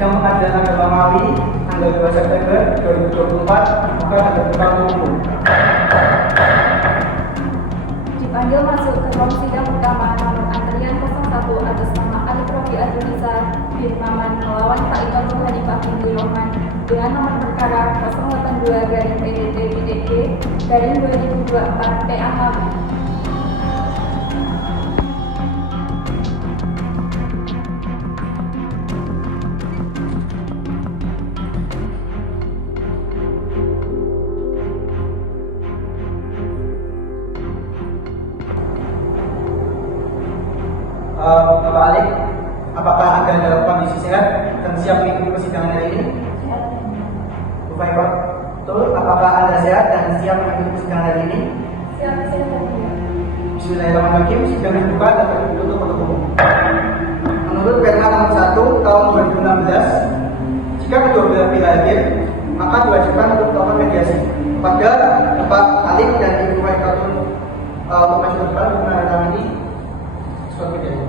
Sidang Pengadilan Agama Ngawi tanggal 2 September 2024 dibuka dan terbuka untuk umum. Dipanggil masuk ke ruang sidang pertama nomor antrian 01 atas nama Ali Profi Adunisa bin Maman melawan Pak Ito Hanifah bin Rohman dengan nomor perkara 082-PDT-G-2024 PAH. Bapak Alik, apakah Anda dalam kondisi sehat dan siap mengikuti persidangan hari ini? Bu Fairah, betul. Apakah Anda sehat dan siap mengikuti persidangan hari ini? Siap. Bismillahirrahmanirrahim. Sidang dibuka dan tertutup untuk umum. Menurut Perma nomor 1 tahun 2016, jika kedua belah pihak hadir, maka diwajibkan untuk melakukan mediasi. Kepada Bapak Alik dan Ibu Fairah untuk maju ke depan untuk menandatangani surat mediasi.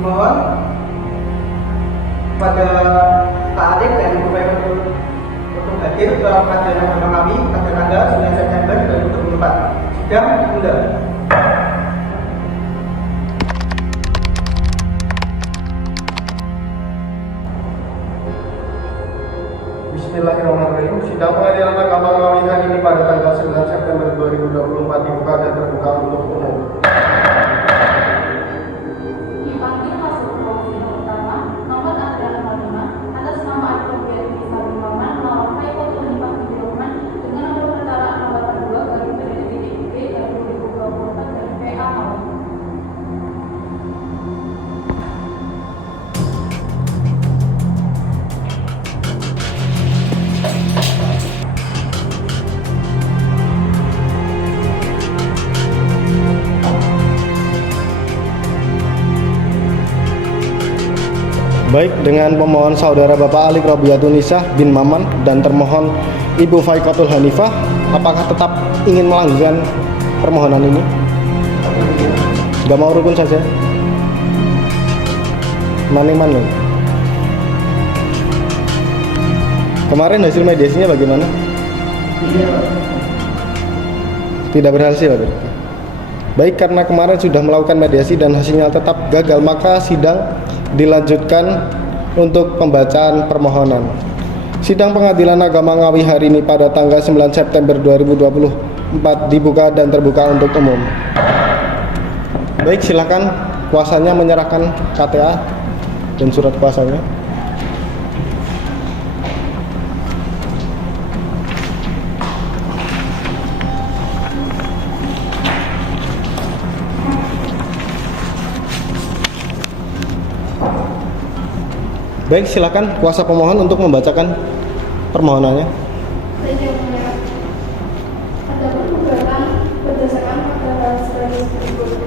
Dimohon pada Pak Alik dan Ibu Fairah untuk hadir ke Pengadilan Agama Ngawi pada tanggal 9 September 2024. Sidang ditunda. Bismillahirrahmanirrahim. Sidang Pengadilan Agama Ngawi hari ini pada tanggal 9 September 2024 dibuka dan terbuka untuk umum. Dipanggil masuk ke ruang sidang utama nomor antrian 05 atas nama Ali Profi Adunisa bin Maman melawan Pak Ito Hanifah bin Rohman dengan nomor perkara 082-PDT-G-2024 PAH. Baik, dengan pemohon saudara Bapak Alik Robi Adunisa bin Maman dan termohon Ibu Faikotul Hanifah, apakah tetap ingin melanjutkan permohonan ini? Gak mau rukun saja? Maning-maning. Kemarin hasil mediasinya bagaimana? Tidak berhasil. Baik, karena kemarin sudah melakukan mediasi dan hasilnya tetap gagal, maka sidang dilanjutkan untuk pembacaan permohonan. Sidang Pengadilan Agama Ngawi hari ini pada tanggal 9 September 2024 dibuka dan terbuka untuk umum. Baik, silakan kuasanya menyerahkan KTA dan surat kuasanya. Baik, silakan kuasa pemohon untuk membacakan permohonannya. Adapun gugatan berdasarkan pada sebagai berikut.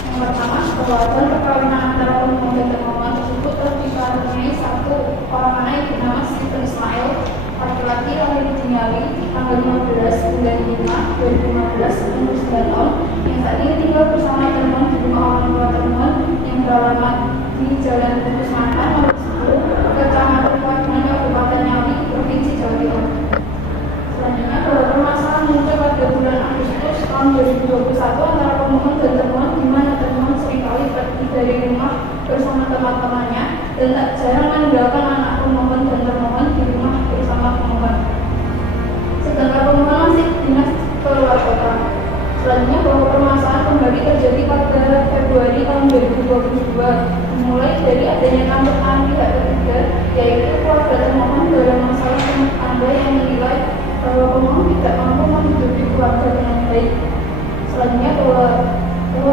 Yang pertama, perbuatan perkawinan antara pemohon dan termohon tersebut dikaruniai satu orang anak yang bernama Stephen Ismail, laki-laki lahir di Nyali tanggal 15 bulan 5 2015 umur 9 tahun yang saat ini tinggal bersama termohon di rumah orang tua termohon yang beralamat di Jalan Putus Mantan nomor 10 Kecamatan Kuadungan Kabupaten Ngawi Provinsi Jawa Timur. Selanjutnya, bahwa permasalahan muncul pada bulan Agustus tahun 2021 antara pemohon dan termohon di mana termohon seringkali pergi dari rumah bersama teman-temannya dan tak jarang meninggalkan anak pemohon dan termohon di rumah bersama pemohon. Sedangkan pemohon masih dinas keluar kota. Selanjutnya, bahwa permasalahan kembali terjadi pada Februari tahun 2022 dimulai dari adanya tambahan pihak ketiga, yaitu keluarga termohon dalam masalah rumah tangga yang menilai bahwa pemohon tidak mampu menghidupi keluarga dengan baik. Selanjutnya, bahwa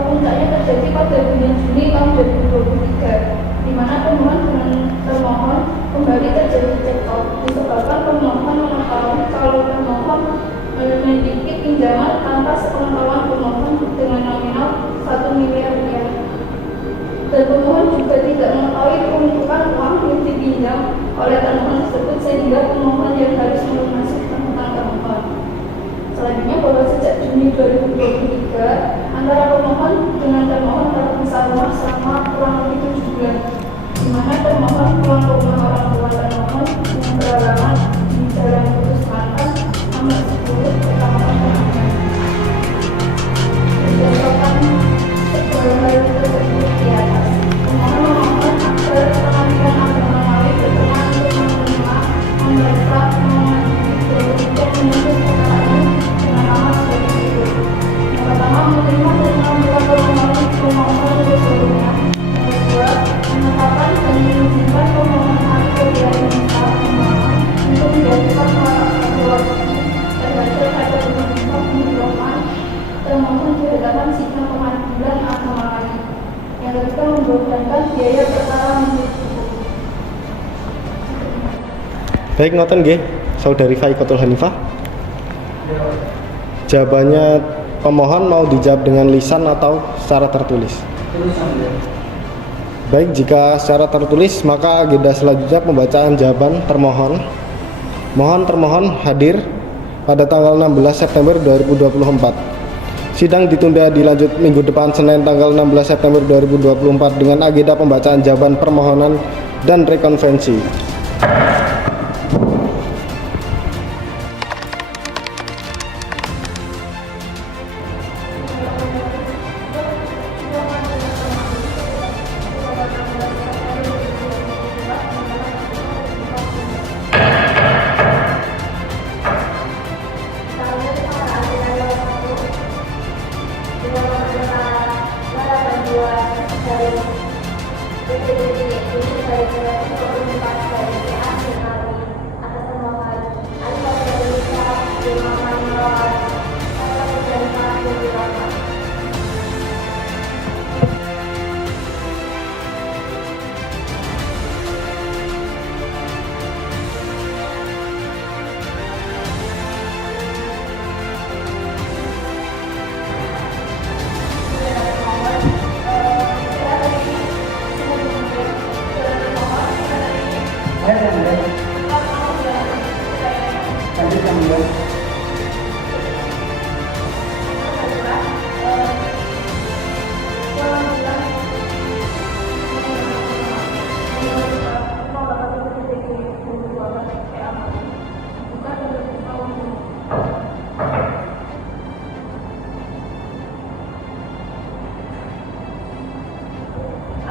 puncaknya terjadi pada bulan Juni tahun 2023, di mana pemohon dengan termohon kembali terjadi cekcok disebabkan pemohon mengetahui kalau termohon memiliki pinjaman tanpa sepengetahuan pemohon dengan nominal 1 miliar rupiah. Dan pemohon 2023 antara pemohon dengan termohon terpisah rumah selama kurang lebih 7 bulan, di mana termohon pulang ke rumah orang tua termohon dengan beralamat di Jalan Putus Mantan nomor 10 Kecamatan Penanganan. Berdasarkan kedua hal tersebut di atas, pemohon memohon agar Pengadilan Agama Ngawi berkenan untuk menerima, memeriksa, mengadili, untuk menuntut perkara ini dengan nama sebagai berikut. Yang pertama, menerima dan mengambil permohonan sebelumnya. Yang kedua, menetapkan dan mengizinkan pemohon Ali Kurniawan pemohon untuk menjatuhkan evaluasi terhadap ada pemberitahuan termohon di hadapan sidang Pengadilan Agama Ngawi. Yang ketiga, membebankan biaya perkara menjadi cukup. Baik, ngoten nggih, Saudari Faikotul Hanifah. Jawabannya pemohon mau dijawab dengan lisan atau secara tertulis? Tulisan ya. Baik, jika secara tertulis maka agenda selanjutnya pembacaan jawaban termohon. Mohon termohon hadir pada tanggal 16 September 2024. Sidang ditunda dilanjut minggu depan Senin tanggal 16 September 2024 dengan agenda pembacaan jawaban permohonan dan rekonvensi.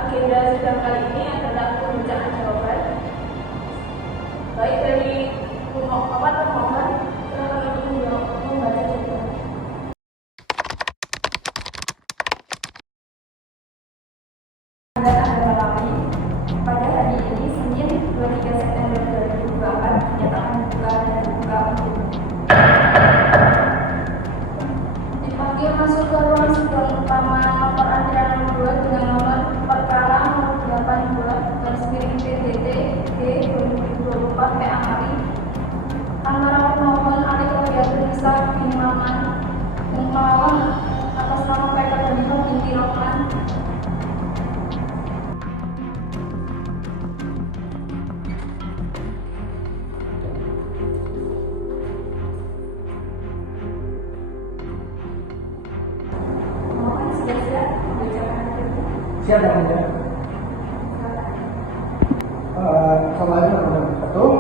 Agenda sidang kali ini adalah pembacaan jawaban. Baik dari pemohon termohon untuk membaca jawaban. Anda Ngawi pada hari ini Senin 23 September 2024 dinyatakan buka dan buka untuk dipanggil masuk ke ruang sidang utama nomor antrian nomor 2 dengan nomor perkara 082 garis miring PDT D 2024 P Amari antara pemohon Ali Kurniawan bin Maman dan pemohon atas nama PK Danilo binti Rohman. Siap ya, Bunda? Assalamualaikum warahmatullahi wabarakatuh.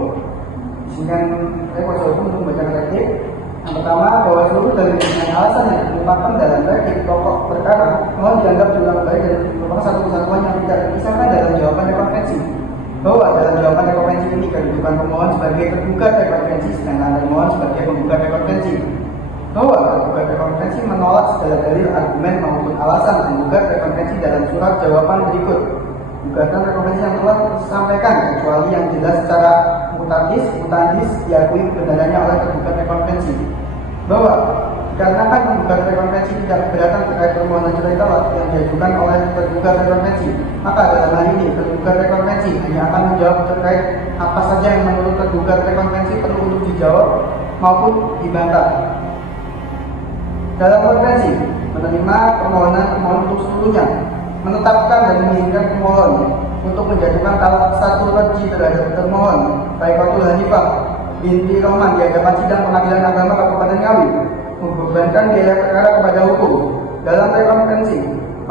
Izinkan saya kuasa hukum untuk membacakan replik. Yang pertama, bahwa seluruh dalil dengan alasan yang diungkapkan dalam replik pokok perkara mohon dianggap diulang kembali dan merupakan satu kesatuan yang tidak terpisahkan dalam jawaban rekonvensi. Bahwa dalam jawaban rekonvensi ini kedudukan pemohon sebagai tergugat rekonvensi sedangkan termohon sebagai penggugat rekonvensi. Bahwa tergugat rekonvensi menolak segala dalil, argumen maupun alasan penggugat rekonvensi dalam surat jawaban berikut. Gugatan rekonvensi yang telah disampaikan kecuali yang jelas secara mutandis diakui kebenarannya oleh tergugat rekonvensi. Bahwa dikarenakan penggugat rekonvensi tidak keberatan terkait permohonan cerai talak yang diajukan oleh tergugat rekonvensi, maka dalam hal ini tergugat rekonvensi hanya akan menjawab terkait apa saja yang menurut tergugat rekonvensi perlu untuk dijawab maupun dibantah. Dalam konvensi menerima permohonan untuk seluruhnya, menetapkan dan mengizinkan pemohon untuk menjatuhkan talak satu rejim terhadap termohon Faikotul Hanifah binti Rohman di hadapan sidang Pengadilan Agama Kabupaten Ngawi, membebankan biaya perkara kepada hukum. Dalam rekonvensi,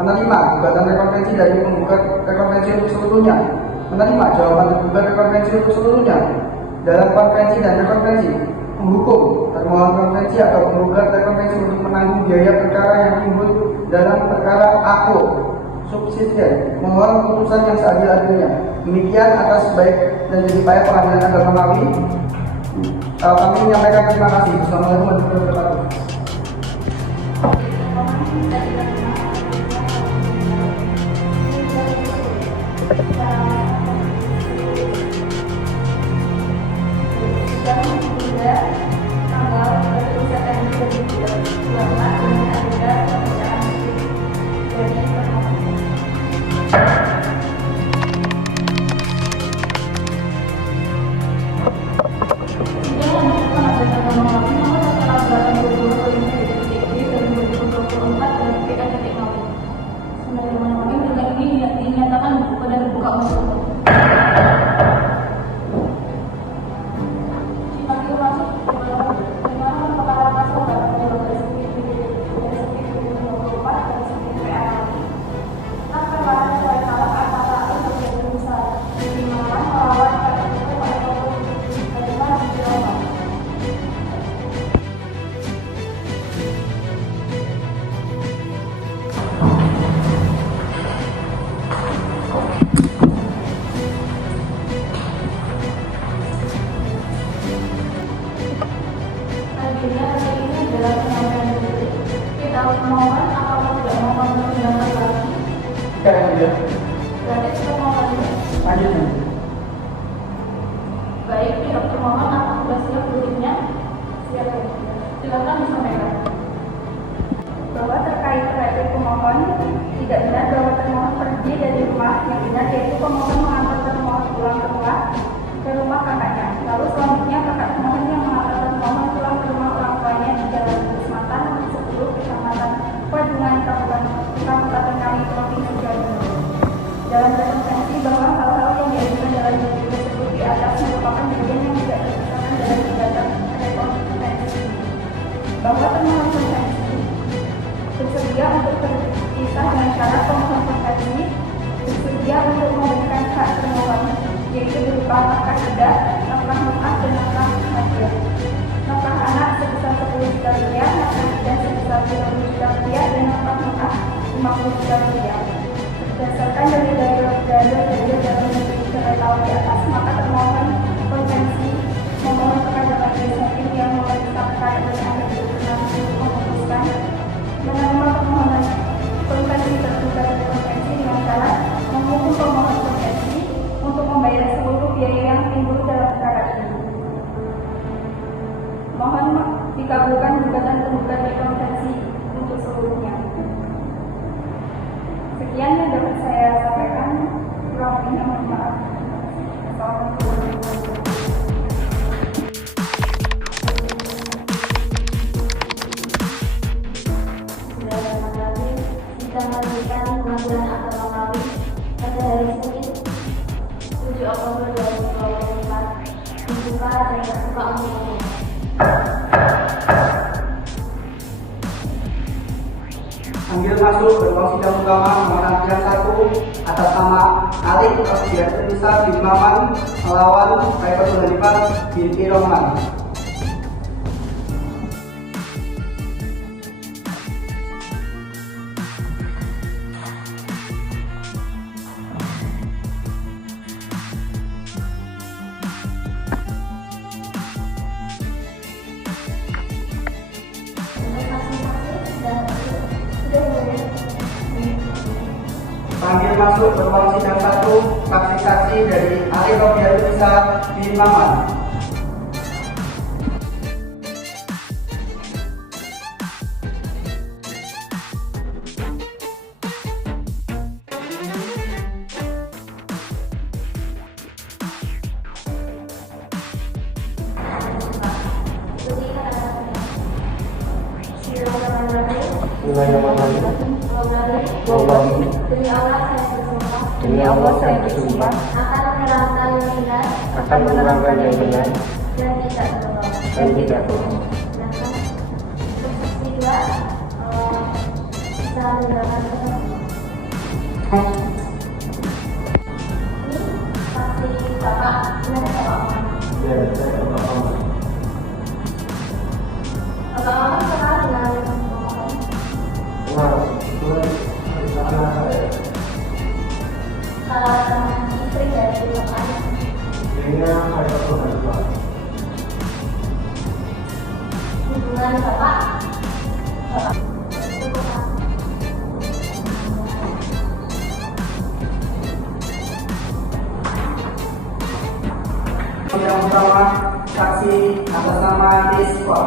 menerima gugatan rekonvensi dari penggugat rekonvensi untuk seluruhnya, menerima jawaban tergugat rekonvensi untuk seluruhnya. Dalam konvensi dan rekonvensi, menghukum termohon konvensi atau penggugat rekonvensi untuk menanggung biaya perkara yang timbul dalam perkara aku subsisten, mohon putusan yang seadil-adilnya. Demikian atas baik dan jadi payah Pengadilan Agama Ngawi. Kami menyampaikan terima kasih. Assalamualaikum warahmatullahi wabarakatuh. Baik, pihak termohon apakah sudah siap buktinya? Siap. Silakan disampaikan. Bahwa terkait pemohon, tidak benar bahwa termohon pergi dari rumah. Yang benar yaitu pemohon mengantar termohon pulang ke rumah kakaknya. Lalu selanjutnya kakak termohon yang mengantar termohon pulang ke rumah orang tuanya di Jalan Selatan 10 Kecamatan Wadungan Kabupaten Ngawi Provinsi Jawa Timur. Dalam rekonvensi bahwa hal-hal yang diajukan dalam judul tersebut di atas merupakan bagian yang tidak terpisahkan dalam gugatan rekonvensi. Bahwa termohon konvensi bersedia untuk terpisah dengan syarat pemohon konvensi bersedia untuk memberikan hak termohon, yaitu berupa nafkah ida, nafkah mu'ah, dan nafkah hadiah. Nafkah anak sebesar 10 juta rupiah, nafkah ida sebesar 20 juta rupiah, dan nafkah mu'ah 50 juta rupiah. Berdasarkan dalil dalam negeri tertawa di atas, maka termohon konvensi memohon kepada majelis hakim yang memeriksa perkara ini agar berkenan untuk memutuskan menerima permohonan konvensi tergugat dari konvensi dengan syarat menghukum pemohon konvensi untuk membayar seluruh biaya yang timbul dalam perkara ini. Mohon dikabulkan gugatan tergugat dari konvensi untuk seluruhnya. Sekian yang dapat saya sampaikan. Kurang lebihnya mohon maaf. Assalamualaikum warahmatullahi wabarakatuh. Kita melanjutkan pengadilan agama Ngawi pada hari Senin 7 Oktober 2024 dibuka dan terbuka untuk umum. Panggil masuk gerbang sidang utama nomor antrian 1 atas nama Alif Rosdiat Terisa bin Maman melawan Raifatul Hanifah binti Rohman. Panggil masuk gerbang sidang 1 saksi-saksi dari Alif Rosdiat Terisa bin Maman. Demi Allah saya bersumpah akan menerangkan yang benar dan tidak bohong. dan tidak bohong. bisa mendengarkan ini saksi Bapak, gimana Bapak Oman? Ya, saya Bapak Oman. Bapak Oman kenal dengan pemohon? Nah, itu anak saya. Teman istri dari Bapak? Istrinya saya pernah lupa. Hubungan Bapak? Bapak? Yang pertama, saksi atas nama Iswa.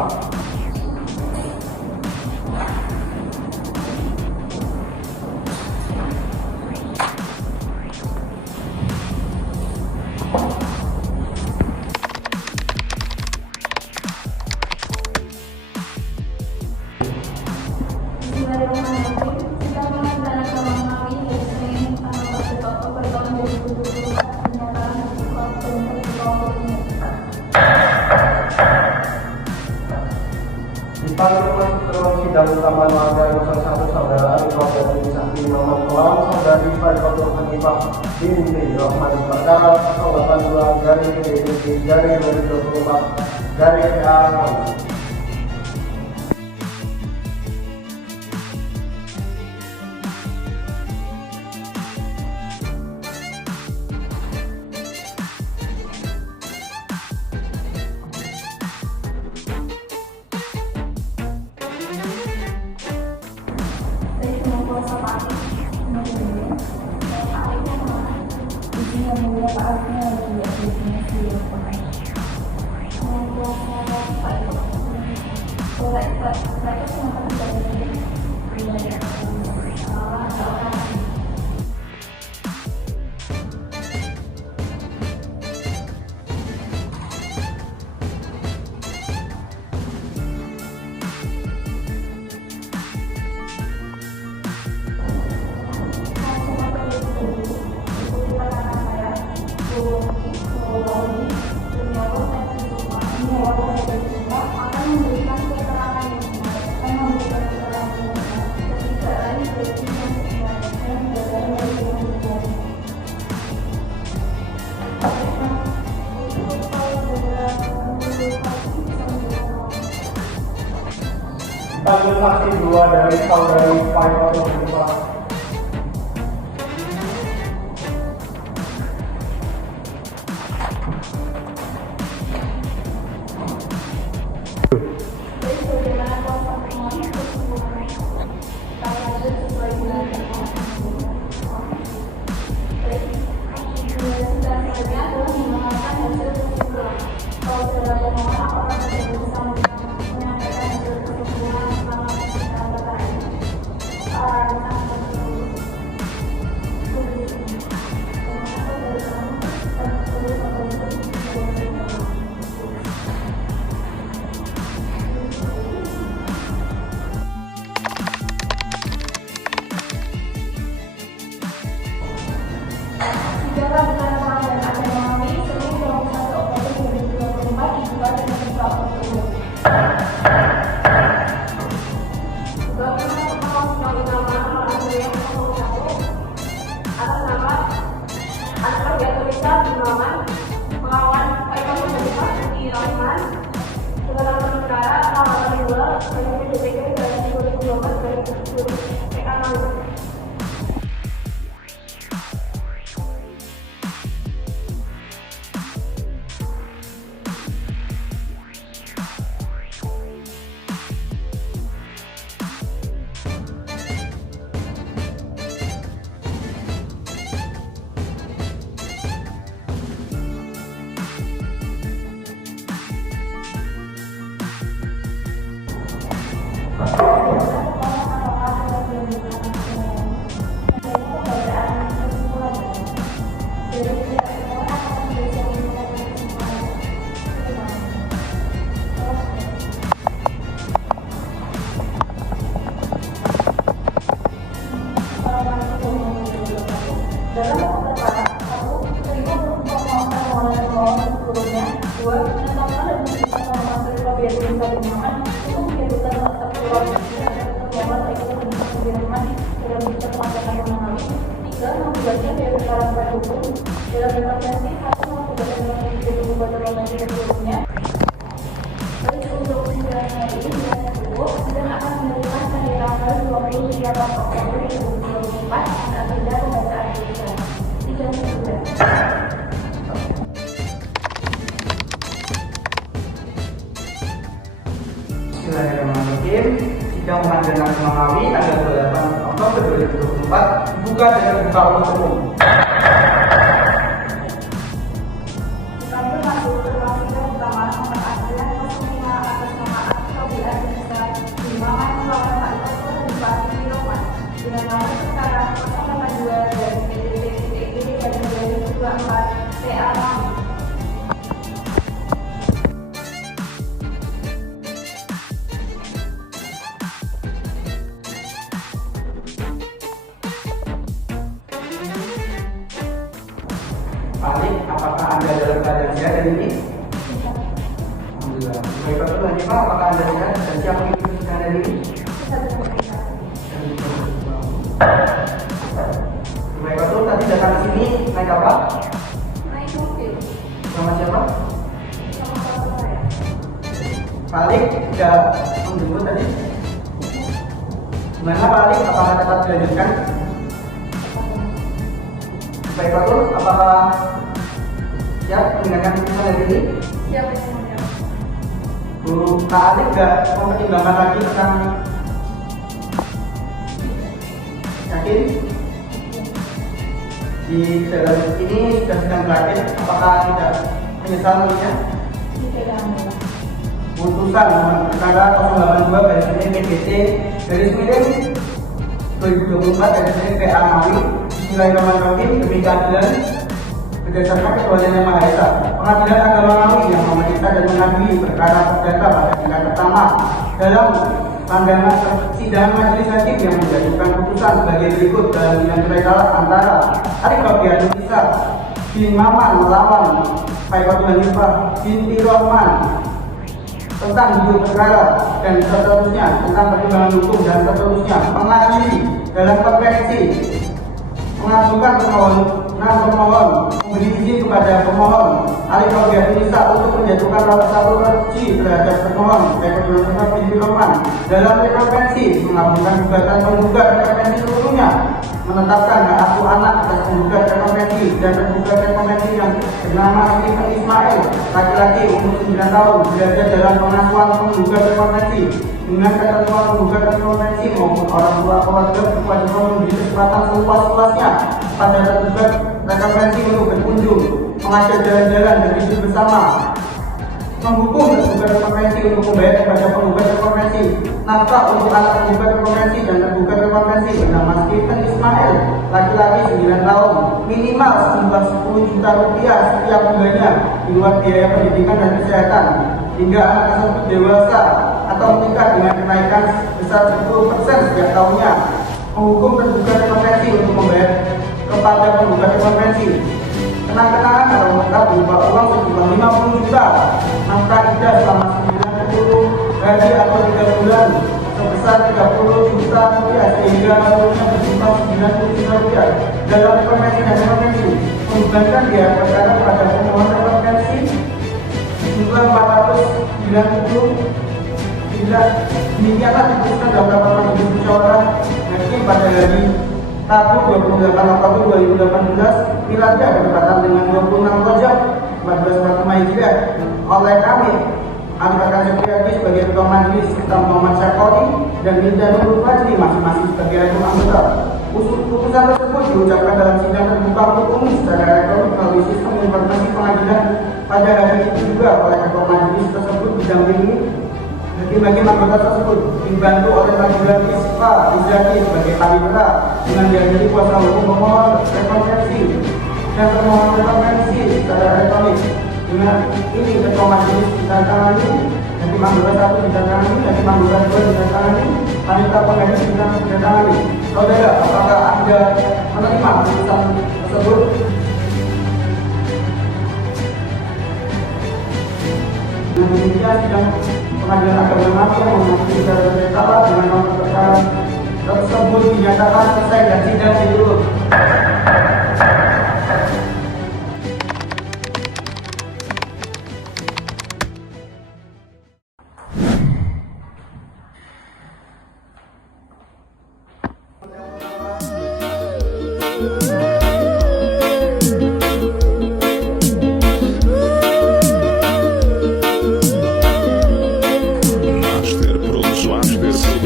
Bismillahirrahmanirrahim. Kita melaksanakan kami dari Senin tanggal 1 Oktober tahun 2024 menyatakan bersikap dan bersikap Dipanggil masuk ke ruang sidang utama warga 01 saudara Arif Wardani Sakti Muhammad Kolam saudari Faiqatul Hanifah binti Rahman perkara 082 garing PDP garing 2024 garing PA. Dari semua kuasa Pak Arif, Pak Arifnya kemana? Izin yang mulia Pak Arifnya lagi di destinasi yang pemain. Kuasa Pak Arif. Mereka kenapa tidak ada? Iya ya. Ada orang. Dipanggil saksi 2 dari saudari Faiqatul Hanifah. Baik, bagaimana kuasa pemohon berhubungan? Kita lanjut sesuai dengan baik, dan selanjutnya adalah mengenalkan hasil kesimpulan. Kalau saudara pemohon apakah sudah bisa menyampaikan hasil kesimpulan selama persidangan Bapak? Jerman dalam perpanjangan mengalami. 3. Membuatnya dari perkara pada hukum dalam intervensi 1. Membuatkan menjadi pembuatan organisasi sebelumnya. Baik untuk sidangnya ini dan kedua sidang akan dilakukan pada tanggal 28 Oktober 2024 dan agenda pembacaan putusan. Sidang kedua. Bismillahirrahmanirrahim. Sidang Pengadilan Negeri Ngawi tanggal 28 Oktober 2024 dibuka dengan buka umum. Kami masuk ke ruang sidang utama nomor Adrian 05 atas nama Aktobi Adinsa di Maman melawan Pak Itoso dan Pak Firman dengan nomor perkara 052 dari PDP dan 2024 PA Ngawi. Paling, apakah Anda dalam keadaan sehat hari ini? Alhamdulillah. Baik, Pak Tuhan, Pak, apakah Anda sehat dan siap mengikuti sidang hari ini? Baik, Pak Tuhan, tadi datang ke sini naik apa? Naik mobil. Sama siapa? Sama bapak saya. Paling tidak menjemput tadi. Gimana Paling? Apakah tetap dilanjutkan? Baik Pak Tuhan, apakah siap mendengarkan putusan hari ini? Siapa yang menjawab? Bu Kak Alif nggak mempertimbangkan lagi tentang yakin? Di dalam ini sudah sedang berakhir, apakah tidak menyesal nantinya? Tidak ada. Putusan nomor perkara 082 garis miring PBT garis miring 2024 garis miring PA Ngawi. Bismillahirrahmanirrahim. Demi keadilan berdasarkan ketuhanan yang Maha Esa, Pengadilan Agama Ngawi yang memeriksa dan mengadili perkara perdata pada tingkat pertama dalam pandangan persidangan majelis hakim yang menjatuhkan putusan sebagai berikut dalam bidang cerai talak antara Arif Robiah Nisa bin Maman melawan Faithul Hanifah binti Rahman tentang judul perkara dan seterusnya, tentang pertimbangan hukum dan seterusnya, mengadili dalam konvensi mengajukan pemohon memberi izin kepada pemohon Arif Robiah Nisa untuk menjatuhkan satu korupsi terhadap pemohon Faithul Hanifah binti Rahman dalam rekonvensi, mengabulkan gugatan penggugat rekonvensi seluruhnya, menetapkan hak asuh anak atas penggugat rekonvensi dan tergugat rekonvensi yang bernama Stephen Ismail, laki-laki umur 9 tahun, berada dalam pengasuhan penggugat rekonvensi dengan ketentuan penggugat rekonvensi maupun orang tua keluarga berkewajiban memberi kesempatan seluas-luasnya pada tergugat rekonvensi untuk berkunjung, mengajak jalan-jalan dan hidup bersama, menghukum tergugat rekonvensi untuk membayar kepada penggugat rekonvensi nafkah untuk anak penggugat rekonvensi dan tergugat rekonvensi bernama Stephen Ismail, laki-laki 9 tahun, minimal sejumlah 10 juta rupiah setiap bulannya di luar biaya pendidikan dan kesehatan, hingga anak tersebut dewasa atau menikah dengan kenaikan besar 10% setiap tahunnya, menghukum tergugat rekonvensi untuk membayar kepada penggugat rekonvensi kenang-kenangan atau mereka berupa uang sejumlah 50 juta, nafkah iddah selama 90 hari atau 3 bulan sebesar 30 juta rupiah sehingga seluruhnya berjumlah 90 juta rupiah dalam rekonvensi dan rekonvensi, membebankan biaya perkara pada pemohon rekonvensi jumlah 490 bila demikianlah diputuskan dalam rapat majelis musyawarah hakim pada hari Rabu 28 Oktober 2018 miladiyah bertepatan dengan 26 Rajab 1445 Hijriah oleh kami Anwar Supriyadi sebagai Ketua Majelis serta Muhammad Syakori dan Linda Nurul Fajri masing-masing sebagai hakim anggota. Putusan tersebut diucapkan dalam sidang terbuka untuk umum secara elektronik melalui sistem informasi pengadilan pada hari itu juga oleh Ketua Majelis tersebut didampingi hakim-hakim anggota tersebut dibantu oleh Majelis Isfa Izaki sebagai panitera dengan dihadiri kuasa hukum pemohon rekonvensi dan permohonan rekonvensi secara elektronik. Dengan ini Ketua Majelis ditandatangani, hakim anggota 1 ditandatangani, hakim anggota 2 ditandatangani, panitera pengadilan ditandatangani. Saudara, apakah Anda menerima putusan tersebut? Demikian sidang Pengadilan Agama Ngawi yang mengajukan secara berkala dengan nomor perkara tersebut dinyatakan selesai dan sidang ditutup.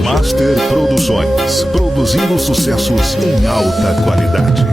Master Produções, produzindo sucessos em alta qualidade.